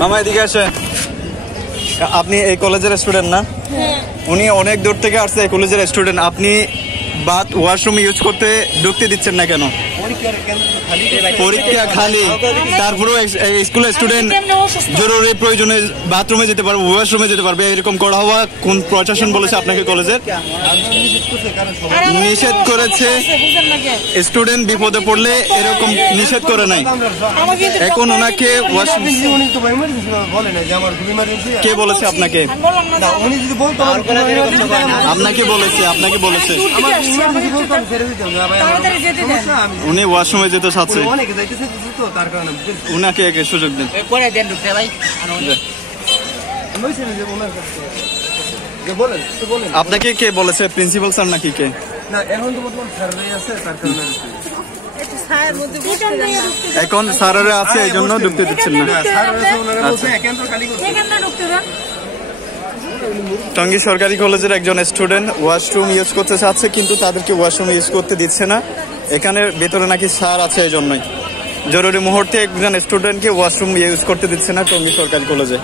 মামা এদিকে আসে। আপনি এই কলেজের স্টুডেন্ট না? উনি অনেক দূর থেকে আসছে এই কলেজের স্টুডেন্ট। আপনি বাথ ওয়াশরুম ইউজ করতে ঢুকতে দিচ্ছেন না কেন? পরীক্ষা খালি, তারপরেও স্কুলের স্টুডেন্ট জরুরি প্রয়োজনে বাথরুমে যেতে পারবে, ওয়াশরুমে যেতে পারবে, এরকম করা হওয়া কোন প্রশাসন বলেছে আপনাকে? কলেজের নিষেধ করেছে। স্টুডেন্ট বিপদে পড়লে এরকম নিষেধ করে নাই। এখন ওনাকে কে বলেছে আপনাকে? আপনাকে বলেছে? আপনাকে বলেছে উনি ওয়াশরুমে যেতে চাচ্ছে, উনাকে সুযোগ দিন। আপনাকে কে বলেছে? প্রিন্সিপাল স্যার নাকি কে? এখন স্যারেরা আছে এই জন্য ঢুকতে দিচ্ছেন না। টঙ্গী সরকারি কলেজের একজন স্টুডেন্ট ওয়াশরুম ইউজ করতে চাচ্ছে, কিন্তু তাদেরকে ওয়াশরুম ইউজ করতে দিচ্ছে না। এখানে ভেতরে নাকি স্যার আছে, এই জন্যই জরুরি মুহূর্তে একজন স্টুডেন্টকে ওয়াশরুম ইউজ করতে দিচ্ছে না টঙ্গী সরকারি কলেজে।